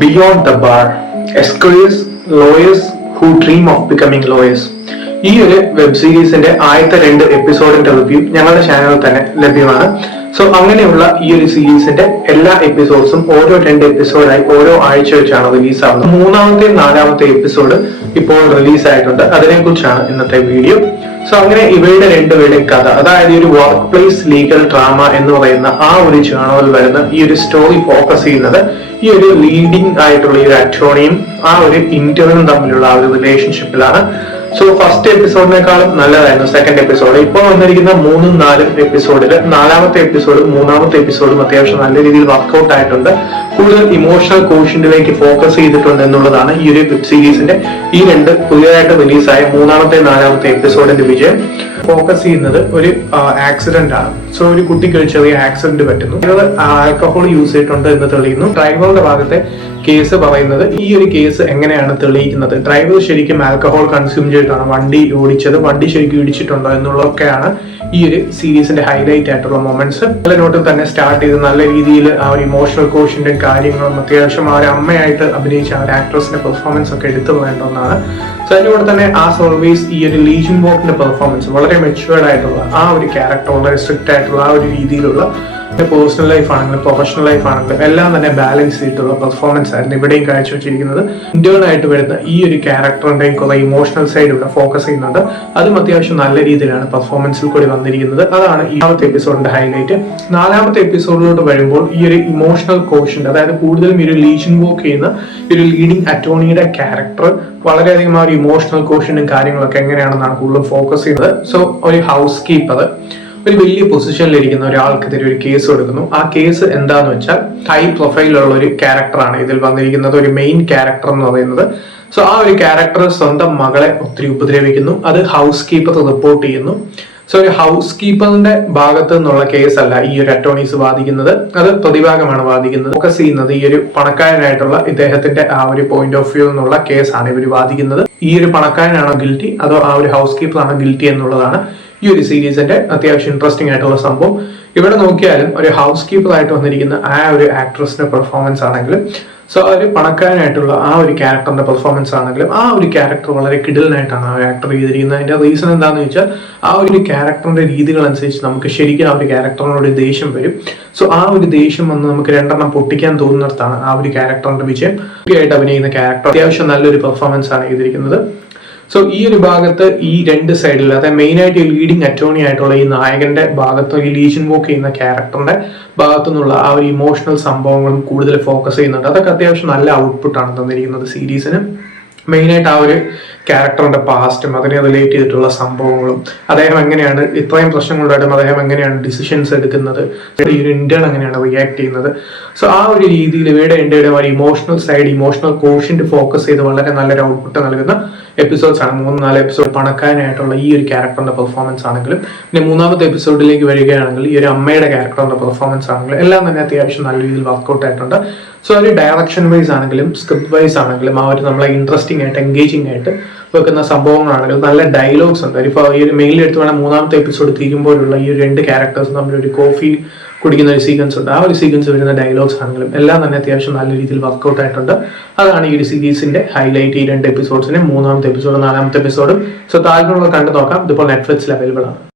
Beyond the Bar, Esquires, Lawyers Who Dream of Becoming Lawyers. ഈ ഒരു web സീരീസിന്റെ ആദ്യത്തെ 2 എപ്പിസോഡിന്റെ റിവ്യൂ ഞങ്ങളുടെ ചാനലിൽ തന്നെ ലഭ്യമാണ്. സോ അങ്ങനെയുള്ള ഈ ഒരു സീരീസിന്റെ എല്ലാ എപ്പിസോഡ്സും ഓരോ 2 എപ്പിസോഡായി ഓരോ ആഴ്ച വെച്ചാണ് റിലീസ് ആവുന്നത്. 3-ാമത്തെയും 4-ാമത്തെ എപ്പിസോഡ് ഇപ്പോൾ റിലീസ് ആയിട്ടുണ്ട്. അതിനെക്കുറിച്ചാണ് ഇന്നത്തെ വീഡിയോ. സോ അങ്ങനെ ഇവയുടെ രണ്ടുപേരുടെയും കഥ, അതായത് ഒരു വർക്ക് പ്ലേസ് ലീഗൽ ഡ്രാമ എന്ന് പറയുന്ന ആ ഒരു ജേണലിൽ വരുന്ന ഈ ഒരു സ്റ്റോറി ഫോക്കസ് ചെയ്യുന്നത് ഈ ഒരു ലീഡിംഗ് ആയിട്ടുള്ള ഈ ഒരു അറ്റോർണിയും ആ ഒരു ഇന്റർനും തമ്മിലുള്ള ആ ഒരു റിലേഷൻഷിപ്പിലാണ്. സോ ഫസ്റ്റ് എപ്പിസോഡിനേക്കാളും നല്ലതായിരുന്നു സെക്കൻഡ് എപ്പിസോഡ്. ഇപ്പോൾ വന്നിരിക്കുന്ന 3-4 എപ്പിസോഡിൽ 4-ാമത്തെ എപ്പിസോഡും 3-ാമത്തെ എപ്പിസോഡും അത്യാവശ്യം നല്ല രീതിയിൽ വർക്ക്ഔട്ട് ആയിട്ടുണ്ട്. കൂടുതൽ ഇമോഷണൽ കോഷ്യന്റിലേക്ക് ഫോക്കസ് ചെയ്തിട്ടുണ്ട് എന്നുള്ളതാണ് ഈ ഒരു വെബ് സീരീസിന്റെ ഈ 2 പുതിയതായിട്ട് റിലീസായ 3-ാമത്തെ 4-ാമത്തെ എപ്പിസോഡിന്റെ വിജയം. ഫോക്കസ് ചെയ്യുന്നത് ഒരു ആക്സിഡന്റ് ആണ്. സോ ഒരു കുട്ടിക്ക് ഒരു ചെറിയ ആക്സിഡന്റ് പറ്റുന്നു. ആൽക്കഹോൾ യൂസ് ചെയ്തിട്ടുണ്ട് എന്ന് തെളിയുന്നു. ഡ്രൈവറുടെ ഭാഗത്തെ കേസ് പറയുന്നത് ഈ ഒരു കേസ് എങ്ങനെയാണ് തെളിയിക്കുന്നത്, ഡ്രൈവർ ശരിക്കും ആൽക്കഹോൾ കൺസ്യൂം ചെയ്തിട്ടാണ് വണ്ടി ഓടിച്ചത്, വണ്ടി ശരിക്കും ഇടിച്ചിട്ടുണ്ടോ എന്നുള്ളതൊക്കെയാണ് ഈ ഒരു സീരീസിന്റെ ഹൈലൈറ്റ് ആയിട്ടുള്ള മൊമെന്റ്സ്. നല്ല നോട്ടിൽ തന്നെ സ്റ്റാർട്ട് ചെയ്ത് നല്ല രീതിയിൽ ആ ഒരു ഇമോഷണൽ കോഷ്യന്റും കാര്യങ്ങളും അത്യാവശ്യം ആ ഒരു അമ്മയായിട്ട് അഭിനയിച്ച ആ ഒരു ആക്ട്രസിന്റെ പെർഫോമൻസ് ഒക്കെ എടുത്തു പറയേണ്ടതാണ്. സോ അതിന്റെ കൂടെ തന്നെ ആസ് ഓൾവേസ് ഈ ഒരു ലീ ജുൻ വോക്കിന്റെ പെർഫോമൻസ് വളരെ മെച്യൂർഡ് ആയിട്ടുള്ള ആ ഒരു ക്യാരക്ടർ, വളരെ സ്ട്രിക്റ്റ് ആയിട്ടുള്ള ആ ഒരു രീതിയിലുള്ള പേഴ്സണൽ ലൈഫ് ആണെങ്കിലും പ്രൊഫഷണൽ ലൈഫ് ആണെങ്കിലും എല്ലാം തന്നെ ബാലൻസ് ചെയ്തിട്ടുള്ള പെർഫോമൻസ് ആയിരുന്നു ഇവിടെയും കാഴ്ചവെച്ചിരിക്കുന്നത്. ഇന്റേൺ ആയിട്ട് വരുന്ന ഈ ഒരു ക്യാരക്ടറിന്റെയും കുറെ ഇമോഷണൽ സൈഡ് ഇവിടെ ഫോക്കസ് ചെയ്യുന്നുണ്ട്. അതും അത്യാവശ്യം നല്ല രീതിയിലാണ് പെർഫോമൻസിൽ കൂടി വന്നിരിക്കുന്നത്. അതാണ് ഈ എപ്പിസോഡിന്റെ ഹൈലൈറ്റ്. 4-ാമത്തെ എപ്പിസോഡിലോട്ട് വരുമ്പോൾ ഈ ഒരു ഇമോഷണൽ കോഷ്യന്റ്, അതായത് കൂടുതലും ഈ ഒരു ലീ ജുൻ വോക്ക് ചെയ്യുന്ന ഈ ഒരു ലീഡിംഗ് അറ്റോർണിയുടെ ക്യാരക്ടർ വളരെയധികം ആ ഒരു ഇമോഷണൽ കോഷ്യന്റും കാര്യങ്ങളൊക്കെ എങ്ങനെയാണെന്നാണ് കൂടുതലും ഫോക്കസ് ചെയ്യുന്നത്. സോ ഒരു ഹൗസ് കീപ്പർ ഒരു വലിയ പൊസിഷനിലിരിക്കുന്ന ഒരാൾക്കെതിരെ ഒരു കേസ് കൊടുക്കുന്നു. ആ കേസ് എന്താന്ന് വെച്ചാൽ ഹൈ പ്രൊഫൈലുള്ള ഒരു ക്യാരക്ടറാണ് ഇതിൽ വന്നിരിക്കുന്നത്, ഒരു മെയിൻ ക്യാരക്ടർ എന്ന് പറയുന്നത്. സോ ആ ഒരു ക്യാരക്ടർ സ്വന്തം മകളെ ഒത്തിരി ഉപദ്രവിക്കുന്നു. അത് ഹൗസ് കീപ്പർ റിപ്പോർട്ട് ചെയ്യുന്നു. സോ ഒരു ഹൗസ് കീപ്പറിന്റെ ഭാഗത്ത് നിന്നുള്ള കേസല്ല ഈ ഒരു അറ്റോർണീസ് വാദിക്കുന്നത്, അത് പ്രതിഭാഗമാണ് വാദിക്കുന്നത്. ഫോക്കസ് ചെയ്യുന്നത് ഈ ഒരു പണക്കാരനായിട്ടുള്ള ഇദ്ദേഹത്തിന്റെ ആ ഒരു പോയിന്റ് ഓഫ് വ്യൂ എന്നുള്ള കേസാണ് ഇവർ വാദിക്കുന്നത്. ഈ ഒരു പണക്കാരനാണോ ഗിൽറ്റി അതോ ആ ഒരു ഹൗസ് കീപ്പർ ആണോ ഗിൽറ്റി എന്നുള്ളതാണ് ഈ ഒരു സീരീസിന്റെ അത്യാവശ്യം ഇൻട്രസ്റ്റിംഗ് ആയിട്ടുള്ള സംഭവം. ഇവിടെ നോക്കിയാലും ഒരു ഹൗസ് കീപ്പർ ആയിട്ട് വന്നിരിക്കുന്ന ആ ഒരു ആക്ട്രസിന്റെ പെർഫോമൻസ് ആണെങ്കിലും, സോ ആ ഒരു പണക്കാരനായിട്ടുള്ള ആ ഒരു ക്യാരക്ടറിന്റെ പെർഫോമൻസ് ആണെങ്കിലും, ആ ഒരു ക്യാരക്ടർ വളരെ കിടിലനായിട്ടാണ് ആ ആക്ടർ ചെയ്തിരിക്കുന്നത്. അതിന്റെ റീസൺ എന്താണെന്ന് വെച്ചാൽ ആ ഒരു ക്യാരക്ടറിന്റെ രീതികൾ അനുസരിച്ച് നമുക്ക് ശരിക്കും ആ ഒരു ക്യാരക്ടറിനോട് ദേഷ്യം വരും. സോ ആ ഒരു ദേഷ്യം വന്ന് നമുക്ക് 2 പൊട്ടിക്കാൻ തോന്നുന്നിടത്താണ് ആ ഒരു ക്യാരക്ടറിന്റെ വിജയം. ആയിട്ട് അഭിനയിക്കുന്ന ക്യാരക്ടർ അത്യാവശ്യം നല്ലൊരു പെർഫോമൻസ് ആണ് ചെയ്തിരിക്കുന്നത്. സോ ഈ ഒരു ഭാഗത്ത് ഈ 2 സൈഡിൽ, അതായത് മെയിൻ ആയിട്ട് ലീഡിംഗ് അറ്റോർണി ആയിട്ടുള്ള ഈ നായകന്റെ ഭാഗത്ത്, ഈ ലീ ജുൻ വോക്ക് ചെയ്യുന്ന ക്യാരക്ടറിന്റെ ഭാഗത്തു നിന്നുള്ള ആ ഒരു ഇമോഷണൽ സംഭവങ്ങളും കൂടുതൽ ഫോക്കസ് ചെയ്യുന്നുണ്ട്. അതൊക്കെ അത്യാവശ്യം നല്ല ഔട്ട്പുട്ടാണ് തന്നിരിക്കുന്നത് സീരീസിന്. മെയിനായിട്ട് ആ ഒരു ക്യാരക്ടറിന്റെ പാസ്റ്റും അതിനെ റിലേറ്റ് ചെയ്തിട്ടുള്ള സംഭവങ്ങളും, അദ്ദേഹം എങ്ങനെയാണ് ഇത്രയും പ്രശ്നങ്ങളുണ്ടായിട്ടും അദ്ദേഹം എങ്ങനെയാണ് ഡിസിഷൻസ് എടുക്കുന്നത്, ഈ ഒരു ഇന്റേൺ എങ്ങനെയാണ് റിയാക്ട് ചെയ്യുന്നത്. സോ ആ ഒരു രീതിയിൽ ഇവയുടെ എൻ്റെ ഒരു emotional side, emotional quotient focus ചെയ്ത് വളരെ നല്ലൊരു ഔട്ട്പുട്ട് നൽകുന്ന എപ്പിസോഡ്സ് ആണ് 3-4 എപ്പിസോഡ്. പണക്കാരനായിട്ടുള്ള ഈ ഒരു ക്യാരക്ടറിന്റെ പെർഫോമൻസ് ആണെങ്കിലും, പിന്നെ 3-ാമത്തെ എപ്പിസോഡിലേക്ക് വരികയാണെങ്കിൽ ഈ ഒരു അമ്മയുടെ ക്യാരക്ടറിന്റെ പെർഫോമൻസ് ആണെങ്കിലും എല്ലാം തന്നെ അത്യാവശ്യം നല്ല രീതിയിൽ വർക്ക്ഔട്ട് ആയിട്ടുണ്ട്. സോ ഒരു ഡയറക്ഷൻ വൈസ് ആണെങ്കിലും സ്ക്രിപ്റ്റ് വൈസ് ആണെങ്കിലും ആ ഒരു നമ്മളെ ഇൻട്രസ്റ്റിംഗ് ആയിട്ട് എൻഗേജിംഗ് ആയിട്ട് വെക്കുന്ന സംഭവങ്ങളാണെങ്കിലും നല്ല ഡയലോഗ്സ് ഉണ്ട്. ഇപ്പോൾ ഈ ഒരു മെയിലിൽ എടുത്ത് വേണം 3-ാമത്തെ എപ്പിസോഡ് തീരുമ്പോഴുള്ള ഈ ഒരു 2 ക്യാരക്ടേഴ്സ് തമ്മിൽ ഒരു കോഫി കുടിക്കുന്ന ഒരു സീക്വൻസ് ഉണ്ട്. ആ ഒരു സീക്വൻസ് വരുന്ന ഡയലോഗ്സ് ആണെങ്കിലും എല്ലാം തന്നെ അത്യാവശ്യം നല്ല രീതിയിൽ വർക്ക്ഔട്ട് ആയിട്ടുണ്ട്. അതാണ് ഈ ഒരു സീരീസിന്റെ ഹൈലൈറ്റ്. ഈ 2 എപ്പിസോഡ്സിന് 3-ാമത്തെ എപ്പിസോഡും 4-ാമത്തെ എപ്പിസോഡും. സോ താല്പര്യമുള്ള കണ്ടു നോക്കാം. ഇതിപ്പോൾ നെറ്റ്ഫ്ലിക്സിൽ അവൈലബിൾ ആണ്.